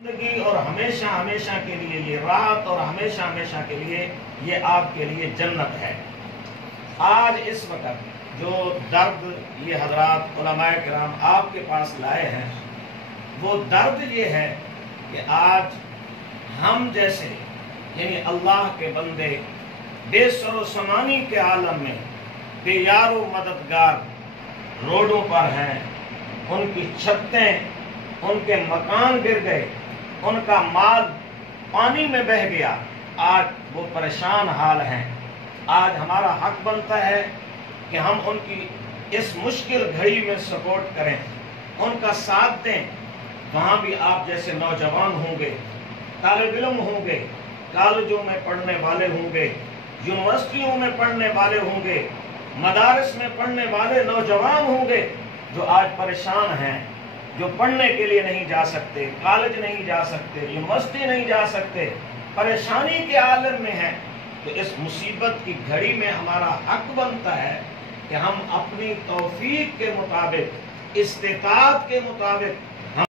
زندگی اور ہمیشہ ہمیشہ کے لیے یہ راحت اور ہمیشہ ہمیشہ کے لیے یہ آپ کے لیے جنت ہے۔ آج اس وقت جو درد یہ حضرات علماء کرام آپ کے پاس لائے ہیں، وہ درد یہ ہے کہ آج ہم جیسے یعنی اللہ کے بندے بے سر و سامانی کے عالم میں بے یار و مددگار روڈوں پر ہیں، ان کی چھتیں، ان کے مکان گر گئے، ان کا مال پانی میں بہہ گیا، آج وہ پریشان حال ہیں۔ آج ہمارا حق بنتا ہے کہ ہم ان کی اس مشکل گھڑی میں سپورٹ کریں، ان کا ساتھ دیں۔ وہاں بھی آپ جیسے نوجوان ہوں گے، طالب علم ہوں گے، کالجوں میں پڑھنے والے ہوں گے، یونیورسٹیوں میں پڑھنے والے ہوں گے، مدارس میں پڑھنے والے نوجوان ہوں گے جو آج پریشان ہیں، جو پڑھنے کے لیے نہیں جا سکتے، کالج نہیں جا سکتے، یونیورسٹی نہیں جا سکتے، پریشانی کے عالم میں ہیں۔ تو اس مصیبت کی گھڑی میں ہمارا حق بنتا ہے کہ ہم اپنی توفیق کے مطابق، استطاعت کے مطابق